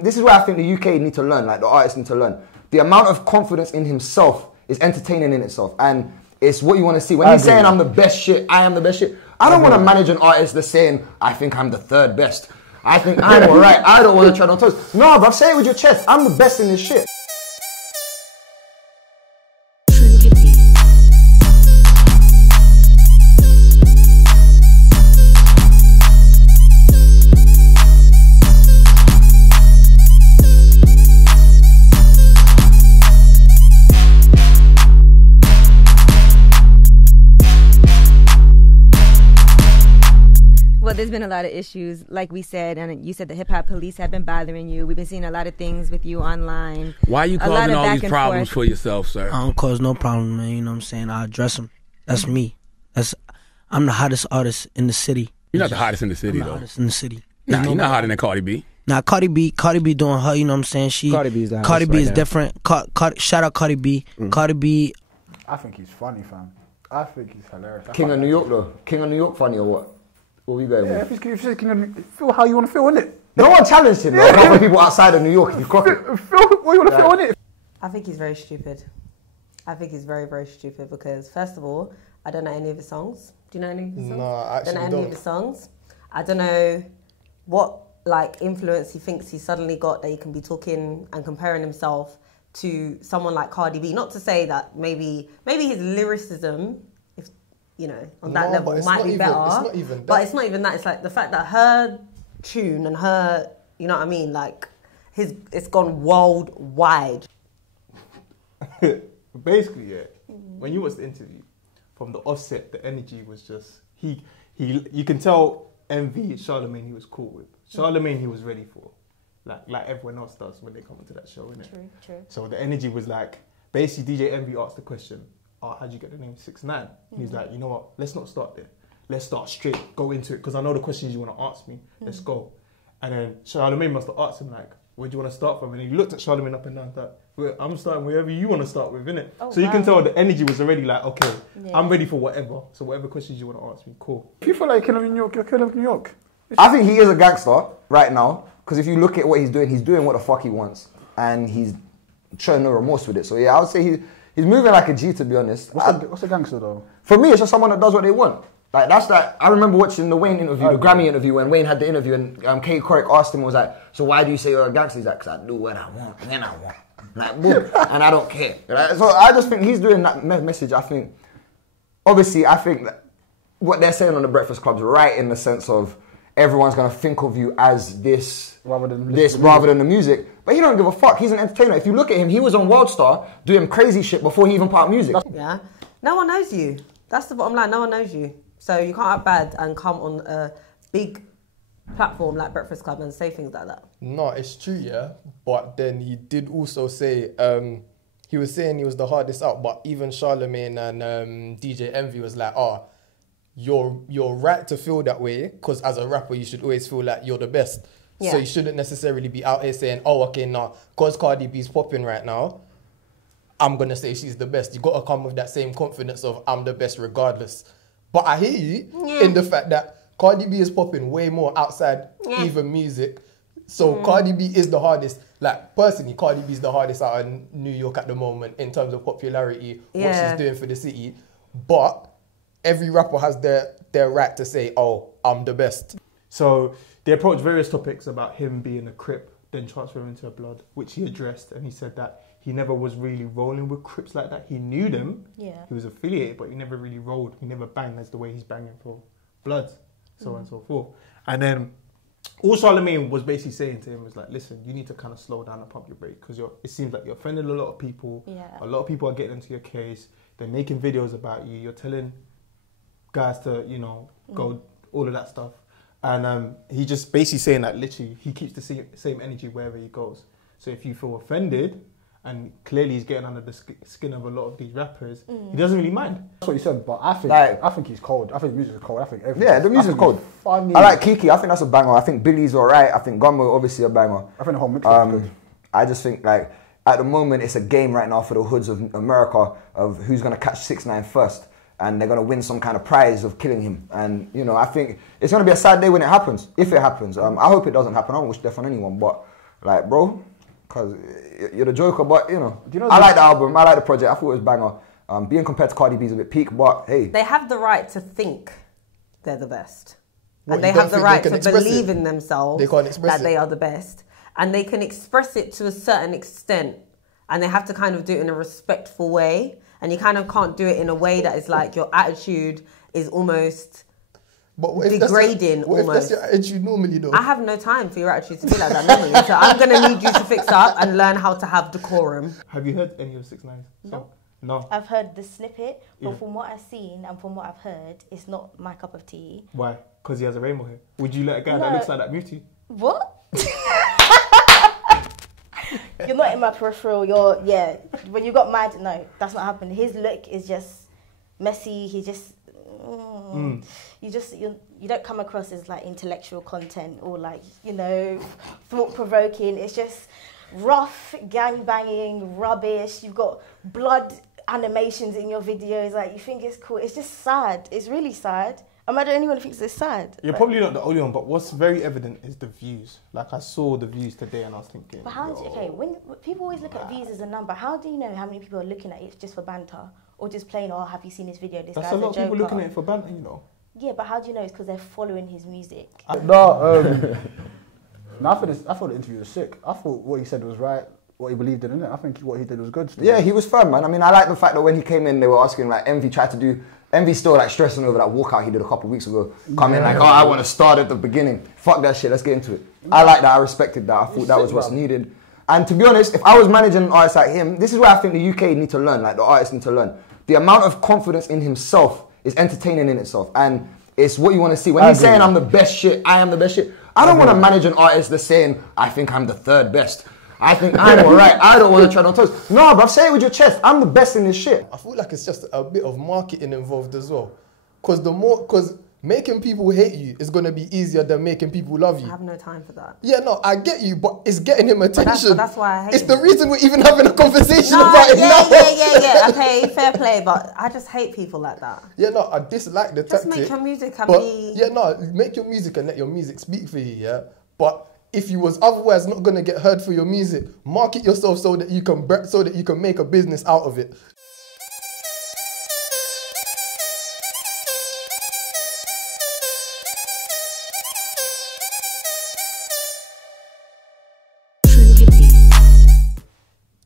This is where I think the UK need to learn, like the artists need to learn. The amount of confidence in himself is entertaining in itself, and it's what you want to see. When he's saying I'm the best shit, I am the best shit, I don't want to manage an artist that's saying, I think I'm the third best. I think I'm alright, I don't want to tread on toes. No, but say it with your chest, I'm the best in this shit. Well, there's been a lot of issues, like we said, and you said the hip-hop police have been bothering you. We've been seeing a lot of things with you online. Why are you causing all these problems for yourself, sir? I don't cause no problem, man. You know what I'm saying? I address them. That's me. I'm the hottest artist in the city. You're not the hottest in the city, though. The hottest in the city. Nah, you're not hotter than Cardi B. Nah, Cardi B doing her, you know what I'm saying? Cardi B is different. Shout out Cardi B. Cardi B. I think he's funny, fam. I think he's hilarious. King of New York, though. King of New York funny or what? What we going with? If he's King of New York, feel how you want to feel, innit? No one challenged him, though. Not for people outside of New York, if you clock it. Feel what you want to feel, innit? I think he's very stupid. I think he's very, very stupid because, first of all, I don't know any of his songs. Do you know any of his songs? No, I actually don't know any of his songs. I don't know what influence he thinks he suddenly got that he can be talking and comparing himself to someone like Cardi B. Not to say that maybe his lyricism, if you know, on that level might be better. It's not even that. But it's not even that. It's like the fact that her tune and her, you know what I mean, like it's gone worldwide. Basically, yeah. When you watch the interview, from the offset, the energy was just you can tell Envy, Charlemagne he was cool with. Charlemagne he was ready for. Like everyone else does when they come into that show, innit? True. So the energy was like, basically DJ Envy asked the question, how'd you get the name 6ix9ine? He's like, you know what, let's not start there. Let's start straight, go into it, because I know the questions you want to ask me. Let's go. And then Charlemagne must have asked him like, where do you want to start from? And he looked at Charlemagne up and down like, well, I'm starting wherever you want to start with, innit? So you can tell the energy was already like, okay, I'm ready for whatever. So whatever questions you want to ask me, cool. If you feel like King of New York, you're King of New York. I think he is a gangster right now, because if you look at what he's doing what the fuck he wants. And he's showing no remorse with it. So yeah, I would say he's moving like a G, to be honest. What's a gangster though? For me, it's just someone that does what they want. Like that's that. I remember watching the Wayne interview, the Grammy interview, when Wayne had the interview, and Kate Couric asked him, was like, "So why do you say you're a gangster?" He's like, "Cause I do what I want when I want, like boom, and I don't care." Right? So I just think he's doing that message. I think, obviously, that what they're saying on the Breakfast Club's right in the sense of everyone's gonna think of you as this rather than the music. But he don't give a fuck. He's an entertainer. If you look at him, he was on World Star doing crazy shit before he even put out music. Yeah, no one knows you. That's the bottom line. No one knows you. So you can't act bad and come on a big platform like Breakfast Club and say things like that. No, it's true, yeah. But then he did also say, he was saying he was the hardest out, but even Charlemagne and DJ Envy was like, you're right to feel that way, because as a rapper, you should always feel like you're the best. Yeah. So you shouldn't necessarily be out here saying, because Cardi B's popping right now, I'm going to say she's the best. You got to come with that same confidence of I'm the best regardless. But I hear you in the fact that Cardi B is popping way more outside even music. So Cardi B is the hardest. Like, personally, Cardi B is the hardest out in New York at the moment in terms of popularity, what she's doing for the city. But every rapper has their right to say, I'm the best. So they approached various topics about him being a Crip, then transferring to a Blood, which he addressed. And he said that he never was really rolling with Crips like that. He knew them. Yeah. He was affiliated, but he never really rolled. He never banged as the way he's banging for Bloods, so on and so forth. And then all Charlemagne was basically saying to him was like, listen, you need to kind of slow down and pump your brake, because it seems like you're offending a lot of people. Yeah. A lot of people are getting into your case. They're making videos about you. You're telling guys to, go, all of that stuff. And he just basically saying that literally he keeps the same energy wherever he goes. So if you feel offended, and clearly he's getting under the skin of a lot of these rappers, he doesn't really mind. That's what you said, but I think he's cold. I think music is cold. I think everything. Yeah, the music's cold. I like Kiki. I think that's a banger. I think Billy's alright. I think Gummo obviously a banger. I think the whole mixtape is good. I just think like at the moment it's a game right now for the hoods of America of who's gonna catch 6ix9ine first. And they're going to win some kind of prize of killing him. And, I think it's going to be a sad day when it happens, if it happens. I hope it doesn't happen. I don't wish death on anyone. But Like, bro, because you're the Joker, but, you know I like the album, I like the project, I thought it was banger. Being compared to Cardi B is a bit peak, but hey. They have the right to think they're the best. And they have the right to believe in themselves that they are the best. And they can express it to a certain extent. And they have to kind of do it in a respectful way. And you kind of can't do it in a way that is like your attitude is almost degrading. What if that's your attitude normally though? I have no time for your attitude to be like that normally. So I'm going to need you to fix up and learn how to have decorum. Have you heard any of 6ix9ine's song? No. I've heard the snippet, but from what I've seen and from what I've heard, it's not my cup of tea. Why? Because he has a rainbow hair. Would you let a guy that looks like that move to you? What? You're not in my peripheral. When you got mad, no, that's not happening. His look is just messy. He just, you don't come across as like intellectual content or like, thought provoking. It's just rough, gang banging, rubbish. You've got blood animations in your videos. Like, you think it's cool. It's just sad. It's really sad. Am I the only one who thinks it's sad? You're probably not the only one, but what's very evident is the views. Like, I saw the views today and I was thinking... But how do you... when people always look at views as a number, how do you know how many people are looking at it just for banter? Or just plain, have you seen this video? This That's a lot of people looking at it for banter, Yeah, but how do you know it's because they're following his music? I thought the interview was sick. I thought what he said was right. What he believed in it. I think what he did was good. Still. Yeah, he was firm, man. I mean, I like the fact that when he came in, they were asking, like, Envy's still, like, stressing over that walkout he did a couple of weeks ago. Come in, like, I want to start at the beginning. Fuck that shit, let's get into it. I like that, I respected that. I thought that was what's needed. And to be honest, if I was managing an artist like him, this is where I think the UK need to learn, like, the artists need to learn. The amount of confidence in himself is entertaining in itself. And it's what you want to see. When he's saying, I'm the best shit, I am the best shit, I don't want to manage an artist that's saying, I think I'm the third best. I think I'm alright. I don't want to tread on toes. No, bruv, say it with your chest. I'm the best in this shit. I feel like it's just a bit of marketing involved as well. Because making people hate you is going to be easier than making people love you. I have no time for that. Yeah, no, I get you, but it's getting him attention. That's why I hate It's the reason we're even having a conversation about it now. Yeah. Okay, fair play, but I just hate people like that. Yeah, no, I dislike the tactic. Just make your music and be... Yeah, no, make your music and let your music speak for you, yeah? But... if you was otherwise not gonna get heard for your music, market yourself so that you can make a business out of it.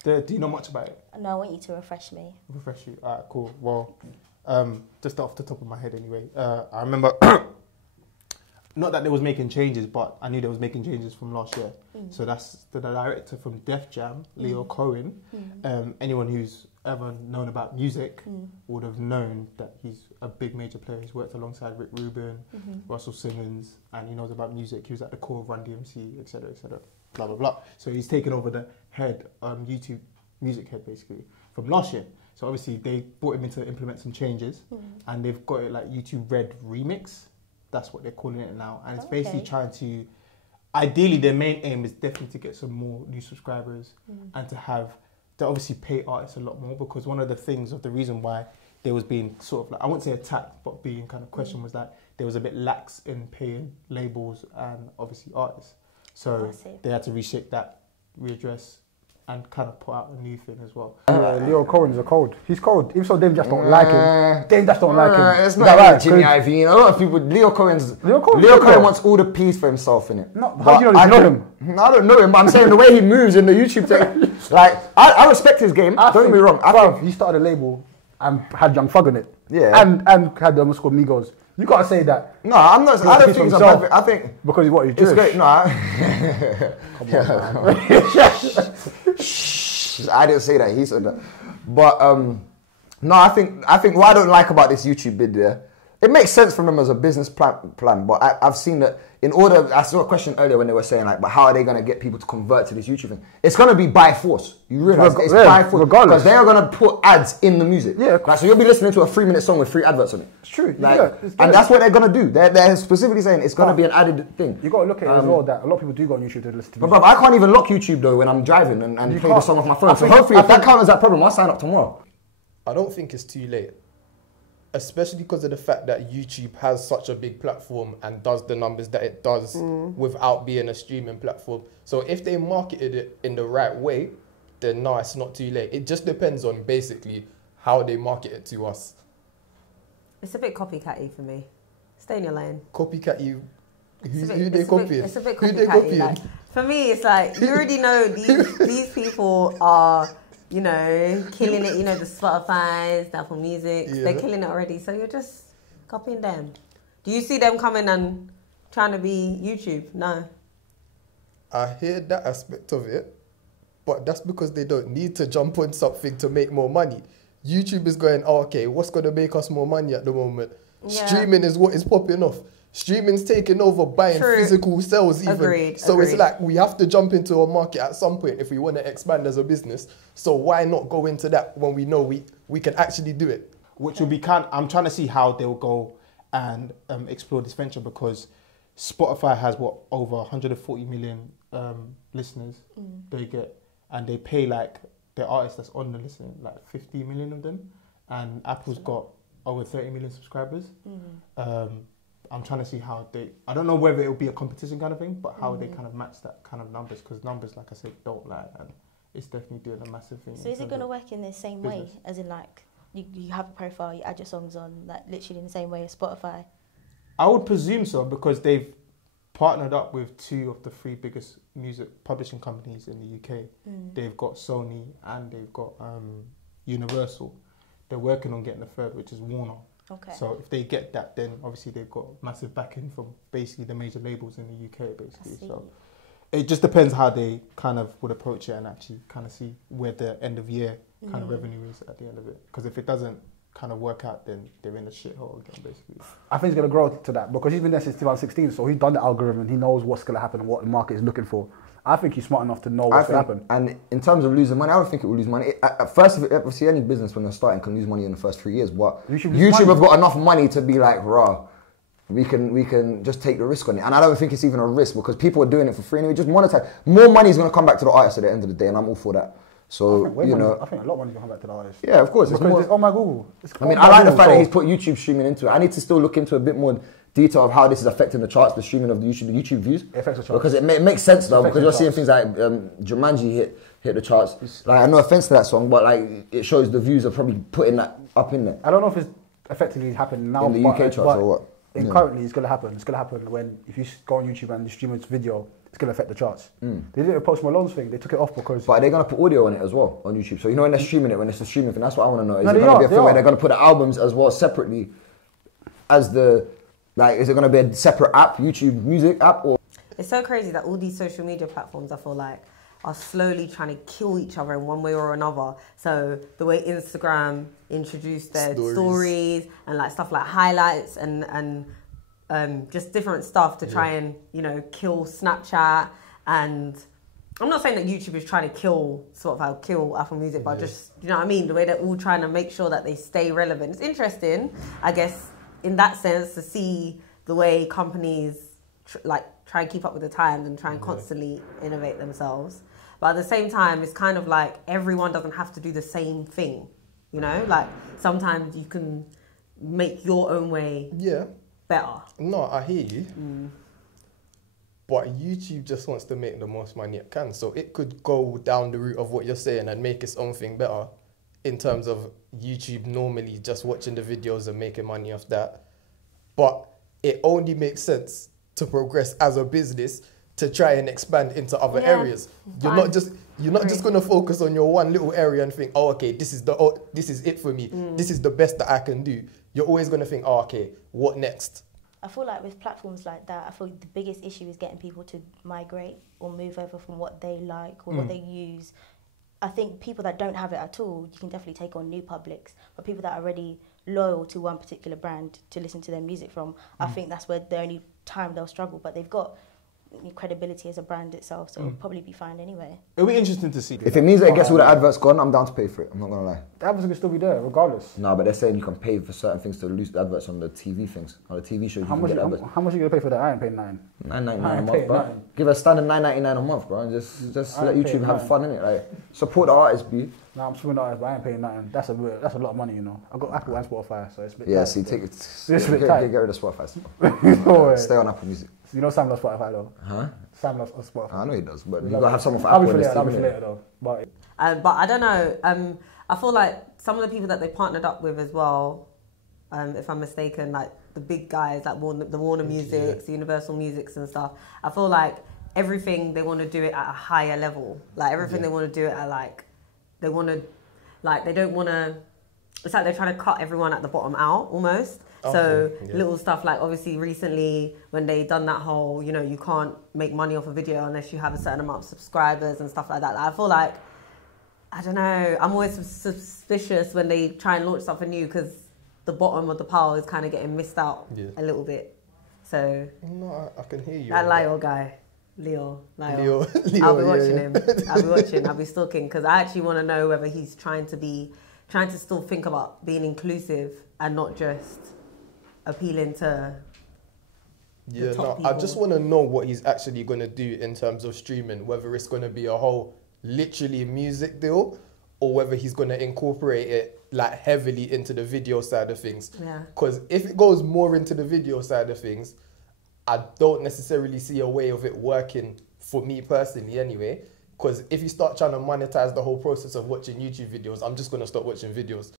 Do you know much about it? No, I want you to refresh me. Refresh you? Alright, cool. Well, just off the top of my head anyway, I remember... not that they was making changes, but I knew they was making changes from last year. So that's the director from Def Jam, Leo Cohen. Anyone who's ever known about music would have known that he's a big major player. He's worked alongside Rick Rubin, Russell Simmons, and he knows about music. He was at the core of Run DMC, etc., blah, blah, blah. So he's taken over the head, YouTube music head, basically, from last year. So obviously they brought him in to implement some changes, and they've got it like YouTube Red Remix. That's what they're calling it now. And it's basically trying to... Ideally, their main aim is definitely to get some more new subscribers and to obviously pay artists a lot more, because one of the things of the reason why there was being sort of like, I wouldn't say attacked, but being kind of questioned was that there was a bit lax in paying labels and obviously artists. So they had to reshape that, readdress, and kind of put out a new thing as well. Leo Cohen's a cold. He's cold. Even so, Dame just don't like him. Dame just don't like him. It's not right, Jimmy Ivy. A lot of people. Leo Cohen wants all the peace for himself in it. No, how do you know him? I don't know him, but I'm saying the way he moves in the YouTube thing. Like, I respect his game. Don't get me wrong. He started a label and had Young Thug on it. Yeah. And had the almost called Migos. You gotta say that. No, I'm not. I don't think so. I think because what he's Jewish. It's great. No, come on, man. Shh, I didn't say that. He said that. But no, I think what I don't like about this YouTube bid there, it makes sense from them as a business plan. But I've seen that in order. I saw a question earlier when they were saying like, but how are they going to get people to convert to this YouTube thing? It's going to be by force. You realize it's by force because they are going to put ads in the music. Yeah. Like, so you'll be listening to a 3-minute song with 3 adverts on it. It's true. Like, and that's what they're going to do. They're specifically saying it's going to be an added thing. You got to look at it as well that a lot of people do go on YouTube to listen to music. But I can't even lock YouTube though when I'm driving and play the song off my phone. So hopefully if that counters that problem, I'll sign up tomorrow. I don't think it's too late. especially because of the fact that YouTube has such a big platform and does the numbers that it does without being a streaming platform. So if they marketed it in the right way, then no, it's not too late. It just depends on basically how they market it to us. It's a bit copycatty for me. Stay in your lane. Copycatty? Who they copying? It's a bit Who they copycatty. copying? Like, for me, it's like, you already know these people are, you know, killing it. You know, the Spotify's, the Apple Music, they're killing it already. So you're just copying them. Do you see them coming and trying to be YouTube? No. I hear that aspect of it, but that's because they don't need to jump on something to make more money. YouTube is going, oh, okay, what's going to make us more money at the moment? Yeah. Streaming is what is popping off. Streaming's taking over buying physical sales even. Agreed. It's like we have to jump into a market at some point if we want to expand as a business. So why not go into that when we know we can actually do it? Which will be I'm trying to see how they'll go and explore this venture, because Spotify has over 140 million listeners they get, and they pay like the artist that's on the listening, like 50 million of them, and Apple's got over 30 million subscribers. I'm trying to see how I don't know whether it'll be a competition kind of thing, but how they kind of match that kind of numbers, because numbers, like I said, don't lie, and it's definitely doing a massive thing. So is it going to work in the same way, as in like you have a profile, you add your songs on, like literally in the same way as Spotify? I would presume so, because they've partnered up with 2 of the 3 biggest music publishing companies in the UK. They've got Sony and they've got Universal. They're working on getting the 3rd, which is Warner. Okay. So if they get that, then obviously they've got massive backing from basically the major labels in the UK, basically. So it just depends how they kind of would approach it and actually kind of see where the end of year kind of revenue is at the end of it. Because if it doesn't kind of work out, then they're in a shithole again, basically. I think he's going to grow to that, because he's been there since 2016, so he's done the algorithm and he knows what's going to happen and what the market is looking for. I think he's smart enough to know what's going to happen. And in terms of losing money, I don't think it will lose money. At first, obviously, any business when they're starting can lose money in the first 3 years. But YouTube have got enough money to be like, raw, we can just take the risk on it. And I don't think it's even a risk, because people are doing it for free anyway. Just monetize. More money is going to come back to the artist at the end of the day, and I'm all for that. So, I think a lot of money will come back to the artist. Yeah, of course. Because it's on my Google. I mean, I like the fact that he's put YouTube streaming into it. I need to still look into a bit more detail of how this is affecting the charts, the streaming of the YouTube views. It affects the charts. Because it makes sense though, because you're seeing things like Jumanji hit the charts. Like, no offense to that song, but like it shows the views are probably putting that up in there. I don't know if it's effectively happening now in the UK charts or what. Currently, it's going to happen. It's going to happen when if you go on YouTube and you stream its video, it's going to affect the charts. They did a Post Malone's thing. They took it off because. But are they going to put audio on it as well on YouTube? So you know when they're streaming it, when it's a streaming thing, that's what I want to know. Is it going to be a thing where they're going to put the albums as well separately as the. Like, is it going to be a separate app, YouTube Music app, or? It's so crazy that all these social media platforms, I feel like, are slowly trying to kill each other in one way or another. So the way Instagram introduced their stories and like stuff like highlights and just different stuff to try and, you know, kill Snapchat. And I'm not saying that YouTube is trying to kill Apple Music, but just, you know what I mean? The way they're all trying to make sure that they stay relevant. It's interesting, I guess, in that sense, to see the way companies try and keep up with the times and try and constantly innovate themselves. But at the same time, it's kind of like everyone doesn't have to do the same thing, you know? Like, sometimes you can make your own way better. No, I hear you. But YouTube just wants to make the most money it can. So it could go down the route of what you're saying and make its own thing better, in terms of YouTube normally just watching the videos and making money off that. But it only makes sense to progress as a business to try and expand into other areas. You're not just going to focus on your one little area and think, oh, okay, this is it for me. This is the best that I can do. You're always going to think, oh, okay, what next? I feel like with platforms like that, I feel the biggest issue is getting people to migrate or move over from what they like or what they use. I think people that don't have it at all, you can definitely take on new publics. But people that are already loyal to one particular brand to listen to their music from, I think that's where the only time they'll struggle. But they've got credibility as a brand itself, so it'll probably be fine anyway. It'll be interesting to see. If it means that it gets all the adverts gone, I'm down to pay for it. I'm not gonna lie. The adverts can still be there, regardless. No, but they're saying you can pay for certain things to lose the adverts on the TV things, on the TV shows. How much are you gonna pay for that? I ain't paying $9. $9.99 a month, bro. Give a standard $9.99 a month, bro, and just let YouTube have fun in it. Like, support the artists, B. Nah, I'm supporting the artists, but I ain't paying nothing. That's a lot of money, you know. I got Apple and Spotify, so it's a bit Yeah, tight. see, take it. It's a bit Get tight. rid of Spotify. No way. Stay on Apple Music. You know Sam loves Spotify though. Huh? Sam loves Spotify. I know he does, but you gotta have someone for I'll Apple. be on for this later team, though. But I don't know. I feel like some of the people that they partnered up with as well, if I'm mistaken, like the big guys, like the Warner Musics, the Universal Musics and stuff. I feel like everything they want to do it at a higher level. Like everything they want to do it at they want to, they don't want to. It's like they're trying to cut everyone at the bottom out almost. So little stuff like obviously recently when they done that whole, you can't make money off a video unless you have a certain amount of subscribers and stuff like that. I feel like, I don't know, I'm always suspicious when they try and launch something new because the bottom of the pile is kind of getting missed out a little bit. So no, I can hear you. That Lyle guy, Leo. Leo, I'll be watching him. I'll be watching. I'll be stalking because I actually want to know whether he's trying to still think about being inclusive and not just appealing to the top people. I just want to know what he's actually going to do in terms of streaming, whether it's going to be a whole literally music deal or whether he's going to incorporate it heavily into the video side of things. Because if it goes more into the video side of things, I don't necessarily see a way of it working for me personally anyway. Because if you start trying to monetize the whole process of watching YouTube videos, I'm just going to stop watching videos.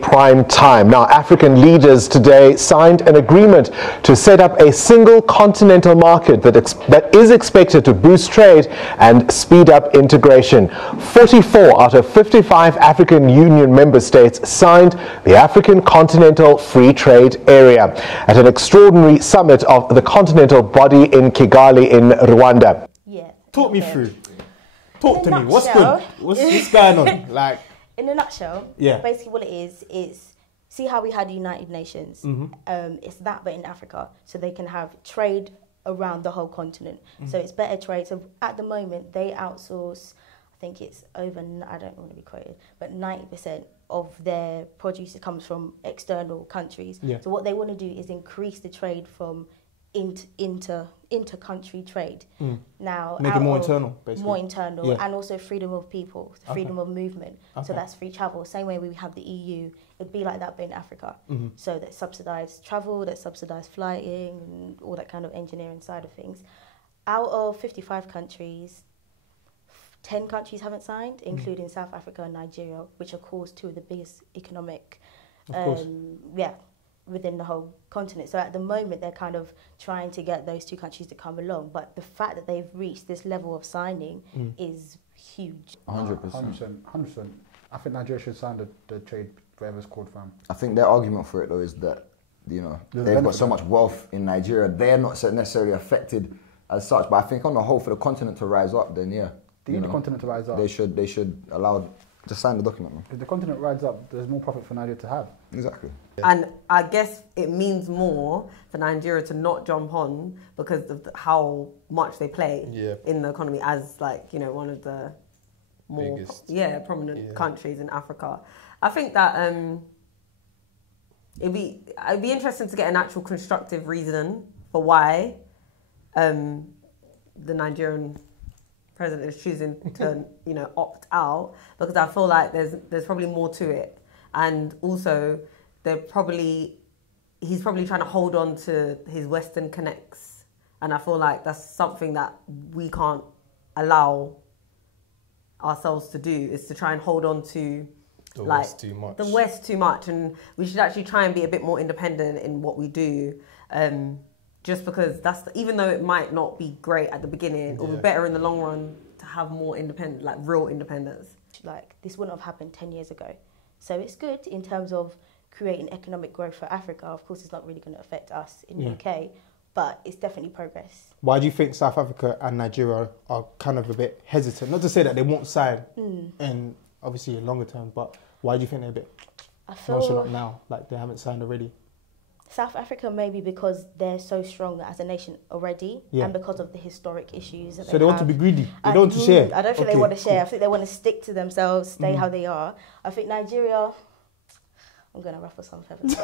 Prime time. Now, African leaders today signed an agreement to set up a single continental market that is expected to boost trade and speed up integration. 44 out of 55 African Union member states signed the African Continental Free Trade Area at an extraordinary summit of the continental body in Kigali in Rwanda. Yeah. Talk me through. Talk to me. What's good? What's going on? In a nutshell, basically what it is see how we had United Nations. It's that, but in Africa, so they can have trade around the whole continent. So it's better trade. So at the moment, they outsource. I think it's over. I don't want to be quoted, but 90% of their produce comes from external countries. So what they want to do is increase the trade from inter-country trade. Now, make it more internal, basically. More internal, and also freedom of people, freedom of movement. So that's free travel. Same way we have the EU, it'd be like that, but in Africa. So that subsidised travel, that subsidised flying, and all that kind of engineering side of things. Out of 55 countries, 10 countries haven't signed, including South Africa and Nigeria, which are, of course, two of the biggest economic, within the whole continent. So at the moment, they're kind of trying to get those two countries to come along. But the fact that they've reached this level of signing is huge. 100%. 100%. I think Nigeria should sign the trade, whatever it's called, fam. I think their argument for it, though, is that, they've got so much wealth in Nigeria. They're not necessarily affected as such. But I think on the whole, for the continent to rise up, then, They need the continent to rise up. They should allow... Just sign the document, man. If the continent rides up, there's more profit for Nigeria to have. Exactly. And I guess it means more for Nigeria to not jump on because of how much they play in the economy as one of the more prominent countries in Africa. I think that it'd be interesting to get an actual constructive reason for why the Nigerian president is choosing to, opt out, because I feel like there's probably more to it, and also he's probably trying to hold on to his Western connects, and I feel like that's something that we can't allow ourselves to do, is to try and hold on to the West too much, and we should actually try and be a bit more independent in what we do. Just because even though it might not be great at the beginning, it'll be better in the long run to have more independent, real independence. This wouldn't have happened 10 years ago. So it's good in terms of creating economic growth for Africa. Of course, it's not really going to affect us in the UK, but it's definitely progress. Why do you think South Africa and Nigeria are kind of a bit hesitant? Not to say that they won't sign, and obviously in longer term, but why do you think they're a bit nonchalant now, like they haven't signed already? South Africa, maybe because they're so strong as a nation already, and because of the historic issues that they want to be greedy. They don't want to share. I don't think they want to share. I think they want to stick to themselves, stay how they are. I think Nigeria, I'm going to ruffle some feathers.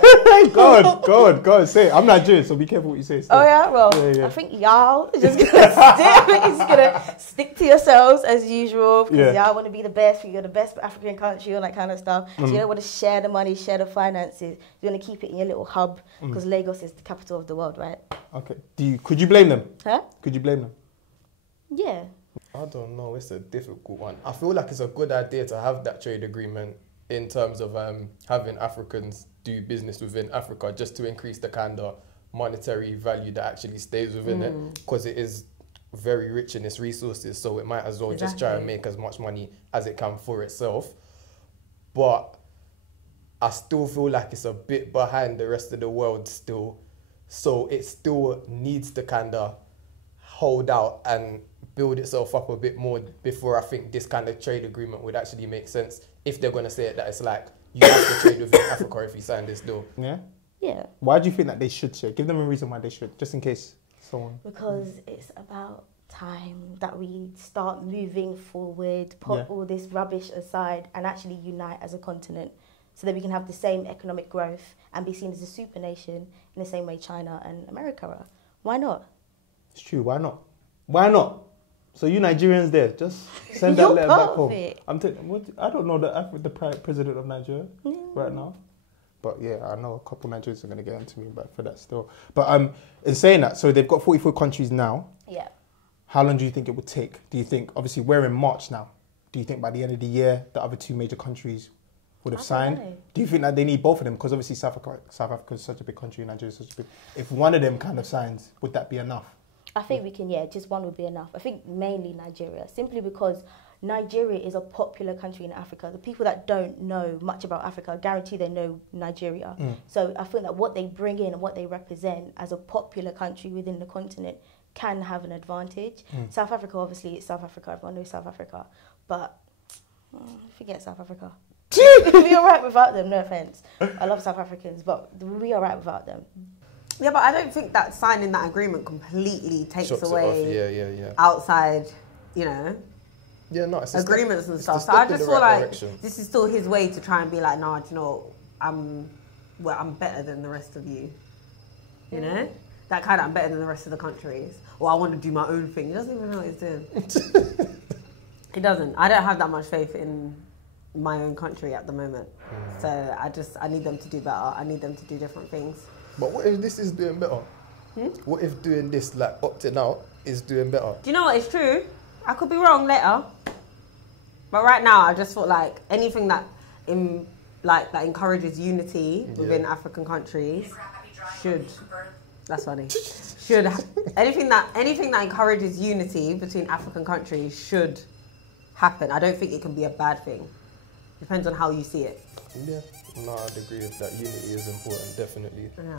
Go on, say it. I'm Nigerian, so be careful what you say. Oh yeah, well, I think y'all just gonna stick to yourselves as usual because y'all want to be the best. You're the best African country, all that kind of stuff. So you don't want to share the money, share the finances. You want to keep it in your little hub because Lagos is the capital of the world, right? Okay. Could you blame them? Huh? Could you blame them? Yeah. I don't know. It's a difficult one. I feel like it's a good idea to have that trade agreement in terms of having Africans do business within Africa just to increase the kind of monetary value that actually stays within it, because it is very rich in its resources, so it might as well just try and make as much money as it can for itself. But I still feel like it's a bit behind the rest of the world still, so it still needs to kind of hold out and build itself up a bit more before I think this kind of trade agreement would actually make sense, if they're going to say it that it's like you have to trade within Africa if you sign this deal. Yeah? Yeah. Why do you think that they should share? Give them a reason why they should, just in case someone... Because it's about time that we start moving forward, put all this rubbish aside and actually unite as a continent so that we can have the same economic growth and be seen as a super nation in the same way China and America are. Why not? It's true, why not? Why not? So you Nigerians there, just send that letter back home. I don't know the president of Nigeria right now. But yeah, I know a couple Nigerians are going to get into me but for that still. But in saying that, so they've got 44 countries now. Yeah. How long do you think it would take? Do you think, obviously we're in March now, do you think by the end of the year the other two major countries would have signed? Do you think that they need both of them? Because obviously South Africa is such a big country and Nigeria is such a big... If one of them kind of signs, would that be enough? I think we can, just one would be enough. I think mainly Nigeria, simply because Nigeria is a popular country in Africa. The people that don't know much about Africa, I guarantee they know Nigeria. So I feel that what they bring in and what they represent as a popular country within the continent can have an advantage. South Africa, obviously, it's South Africa. Everyone knows South Africa. But forget South Africa. We're all right without them, no offence. I love South Africans, but we're all right without them. Yeah, but I don't think that signing that agreement completely takes away outside, agreements and stuff. So I just feel like this is still his way to try and be like, no, I'm better than the rest of you. You know? That kind of, I'm better than the rest of the countries. Or I want to do my own thing. He doesn't even know what he's doing. He doesn't. I don't have that much faith in my own country at the moment. So I need them to do better. I need them to do different things. But what if this is doing better? What if doing this, like opting out, is doing better? Do you know what? It's true. I could be wrong later. But right now, I just feel like anything that that encourages unity within African countries should... That's funny. Anything that encourages unity between African countries should happen. I don't think it can be a bad thing. Depends on how you see it. Yeah. No, I'd agree with that. Unity is important, definitely. Yeah.